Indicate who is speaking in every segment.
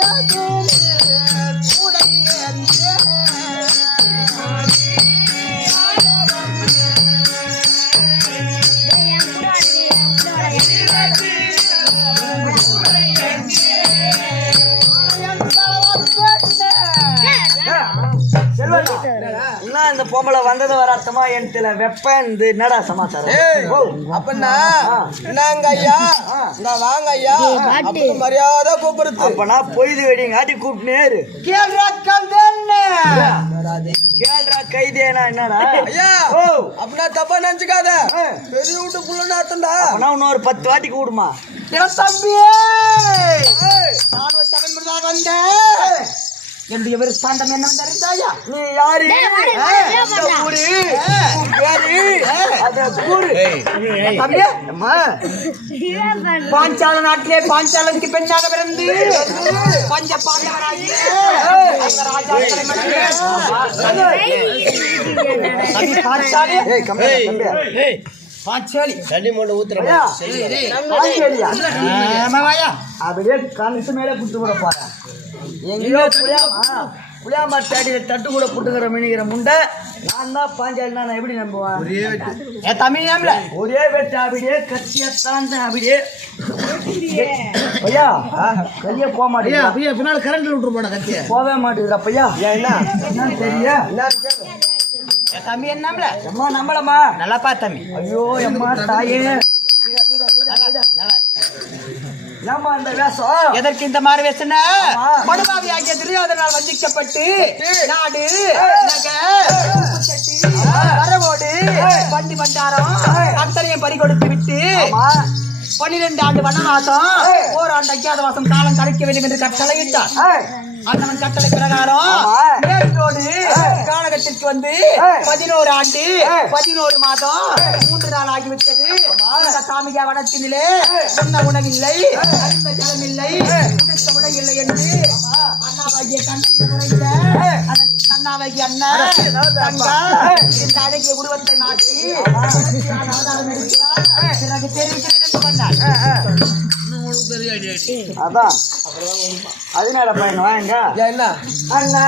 Speaker 1: என்ன இந்த பொம்பளை வந்தது வர அர்த்தமா? எனக்கு வெப்பம் இந்த என்னடா சமாச்சாரம்?
Speaker 2: அப்பன்னா நாங்க ஐயா இங்க வாங்க ஐயா மரியாதை கூப்பிடுறது
Speaker 1: அப்பனா பொய்து வெடிங்க ஆட்டி கூப்பிட்டுனேரு
Speaker 2: கேள்றா கந்தன்னு.
Speaker 1: கேள்றா கைதேனா என்னடா?
Speaker 2: ஐயா
Speaker 1: ஓ.
Speaker 2: அப்படின்னா தப்பா நினைச்சுக்காத. பெரிய வீட்டு புள்ள நாத்தண்டா
Speaker 1: அப்பனா இன்னொரு பத்து வாட்டி கூடுமா?
Speaker 2: தம்பி நான் சகன்பதாக வந்தேன் என்னுடைய விருத்தாந்தம் என்ன தெரிஞ்சாயா
Speaker 1: நீ யாரு
Speaker 3: டேய்,
Speaker 1: அந்த ஊரு உன் பேரு அத கூறு
Speaker 2: தம்பி அம்மா பாஞ்சால நாட்டிலே பாஞ்சாலனுக்கு பெண்ணாக பிறந்து பஞ்ச பாண்டவராகி அந்த ராஜாக்களை மடியிலே தம்பி பாஞ்சாலி
Speaker 1: அப்படியே கணத்து மேல புட்டு கூட பாரு எங்கேயோ புளியா ஆ, புளியா மரத்தாடியில தட்டு கூட புட்டுக்கிற மினிக்கிற முண்டை நான் தான் பாஞ்சாலி நான் எப்படி நம்புவேன்?
Speaker 2: ஏ தமிழ் நாமல
Speaker 1: ஒரே வெட்டு அப்படியே கட்சியா தாண்ட அப்படியே. ஐயா கைய போக மாட்டேங்குது.
Speaker 2: பின்னால் கரண்ட் விட்டுரு போட கத்திய.
Speaker 1: போகவே மாட்டேங்குதா பையா என்ன? தெரியா
Speaker 2: தம்பி என்னம்ல
Speaker 1: அம்மா நம்பலம்மா
Speaker 2: நல்லா பா தம்பி.
Speaker 1: ஐயோ அம்மா தாயே. இந்த வேஷம்?
Speaker 2: எதற்கு இந்த மாதிரி
Speaker 1: ஆமா.
Speaker 2: படுபாவி ஆகிய துரியோதனால் வஞ்சிக்கப்பட்டு நாடு நகை, வரவோடு பண்டி பண்டாரம் அத்தனையும் பறி கொடுத்து விட்டு பன்னிரெண்டு ஆண்டு வனவாசம். ஓராண்டு அஜாதவாசம் காலம் கரைக்க வேண்டும் என்று கட்டளையிட்டார் அண்ணவன் கட்டளை பிரகாரம். மேற்கோடு காலகத்திற்கு வந்து பதினோரு ஆண்டு பதினோரு மாதம் மூன்று நாள் ஆகிவிட்டது. சாமிகா வனத்தினிலே உண்ண உணவில்லை அருந்த ஜலமில்லை உடுத்த உடை இல்லை என்று அண்ணாவாகிய நுழைந்த அந்த அண்ணாவாகிய அண்ணன் இந்த அழகிய உருவத்தை மாற்றி பிறகு சொன்னார்
Speaker 1: அதான். அதனால பையன் வாங்க.
Speaker 2: என்ன?
Speaker 1: அண்ணா.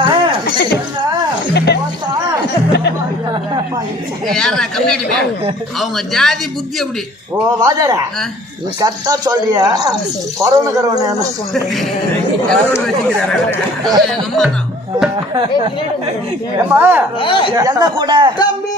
Speaker 4: அவங்க ஜாதி புத்தி அப்படி
Speaker 1: ஓ வாஜரா நீ கரெக்டா சொல்றியா. கொரோனா கரோனா என்ன கூட?
Speaker 2: தம்பி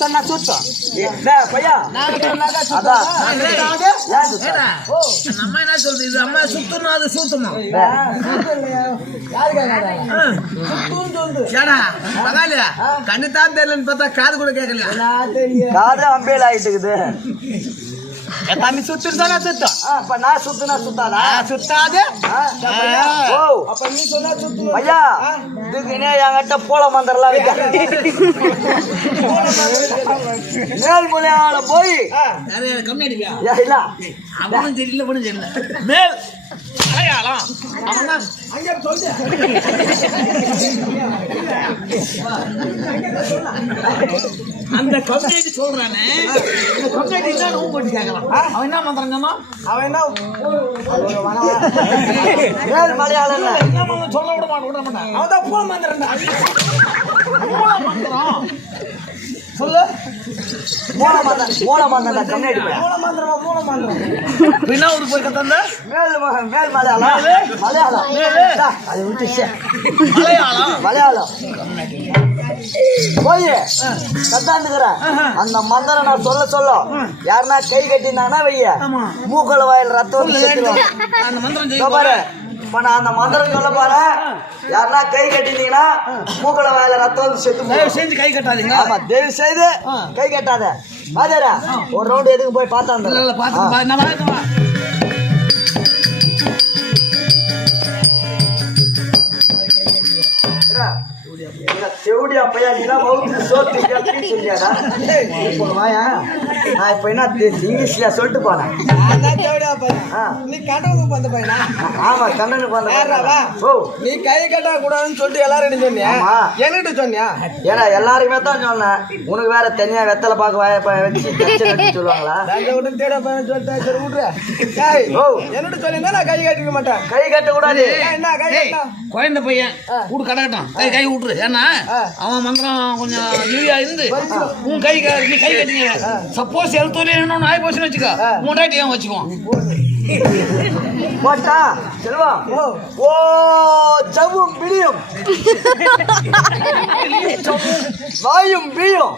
Speaker 2: சொன்னா சுத்தம்
Speaker 1: பையா.
Speaker 2: சுத்தம்
Speaker 1: சுத்தம்?
Speaker 4: அம்மா என்ன சொல்றது இது அம்மா சுத்தணும் அது ஏடா பகாலியா கண்ணு தான் தெரியலன்னு பார்த்தா காது கூட கேட்கலையா
Speaker 1: காது அம்பேல் ஆயிட்டு இருக்குது
Speaker 5: தம்பி சுத்துன்னு சொன்னா சுத்தம்
Speaker 1: அப்ப நான் சுத்துனா சுத்தாதா?
Speaker 5: சுத்தாது. அப்ப நீ சொன்னா சுத்து
Speaker 1: ஐயா இதுக்கு இனே என்கிட்ட போல மந்திரலாம் மேல்மொழியால போய்
Speaker 4: நிறைய கம்மி அடிப்பியா?
Speaker 1: ஏ, இல்ல.
Speaker 4: அவனும் தெரியல இவனும் தெரியல. மேல். அடையாளம். அவன்
Speaker 5: அங்க சொல்லு
Speaker 4: அந்த கம்யூனிட்டி சொல்றானே. இந்த கம்யூனிட்டி தான் நோவு போட்டு கேட்கலாம். அவன் என்ன மந்திரம்
Speaker 5: அவன் என்ன?
Speaker 1: மேல்மலையாளம் இல்ல.
Speaker 4: என்ன மந்திரம் சொல்ல விட மாட்டான் விட மாட்டான்.
Speaker 5: அவன் தான் பூ மந்திரம்டா
Speaker 4: மூல மந்திரம்
Speaker 1: சொல்லு. மூல மந்திரம் மூல மந்திரம் கம்யூனிட்டி
Speaker 5: மூல மந்திரமா மூல மந்திரம்
Speaker 4: பின்ன ஊருக்கு போய் கத்தந்த
Speaker 1: மேல் மேல் மலையாளம். மலையாளம். அது விட்டு.
Speaker 4: மலையாளம்?
Speaker 1: மலையாளம். போய் கத்தாந்துக்கிறேன். அந்த மந்திரம் நான் சொல்ல சொல்ல. யாருன்னா கை கட்டினானா வைய.
Speaker 4: ஆமா.
Speaker 1: மூக்கல வாயில் ரத்தம்
Speaker 4: செய்ய
Speaker 1: பாரு. இப்ப நான் அந்த மந்திரம் சொல்ல பாரு யாருன்னா கை கட்டினீங்கன்னா மூக்கல வாயில ரத்தம் வந்து செத்து.
Speaker 4: செஞ்சு கை கட்டாதீங்க.
Speaker 1: ஆமா தயவு செய்து கை கட்டாத. பாதரா ஒரு ரவுண்ட் எதுக்கு போய்
Speaker 4: இல்ல
Speaker 1: செவுடி அப்பையா சோத்து சொல்லியாடா நான் இப்போ என்ன இங்கிலீஷ்ல சொல்லிட்டு போனேன்.
Speaker 5: நீ கடவுளுக்கு வந்த பையனா?
Speaker 1: ஆமா? வந்த ஓ.
Speaker 5: நீ கை கட்ட கூடாதுன்னு சொல்லிட்டு எல்லாரும் என்ன சொன்னியா. என்கிட்ட சொன்னியா?
Speaker 1: ஏன்னா எல்லாருக்குமே தான் சொன்னேன். உனக்கு வேற தனியா வெத்தலை பாக்கு வாய ப- வச்சு கச்சை கட்டி சொல்லுவாங்களா?
Speaker 5: தேட பையன் சொல்லிட்டேன் சரி டேய்,
Speaker 1: ஓ.
Speaker 5: என்னிட்ட சொல்லியிருந்தா நான் கை கட்டிக்க மாட்டேன்.
Speaker 1: கை கட்ட கூடாது
Speaker 5: என்ன கை
Speaker 4: குழந்தை பையன் கூடு கடக்கட்டும் கை கை விட்டுரு ஏன்னா அவன் மந்திரம் கொஞ்சம் ஹெவியா இருந்து உன் கை க- நீ கை கட்டிங்க சப்போஸ் எழுத்தோலே என்ன ஆகி போச்சுன்னு வச்சுக்கோ. டாட்டி ஏன் வச்சுக்குவோம்
Speaker 1: போட்டா
Speaker 5: ஓ.
Speaker 1: ஜவ்வும் பிடியும் வாயும் பிழியும்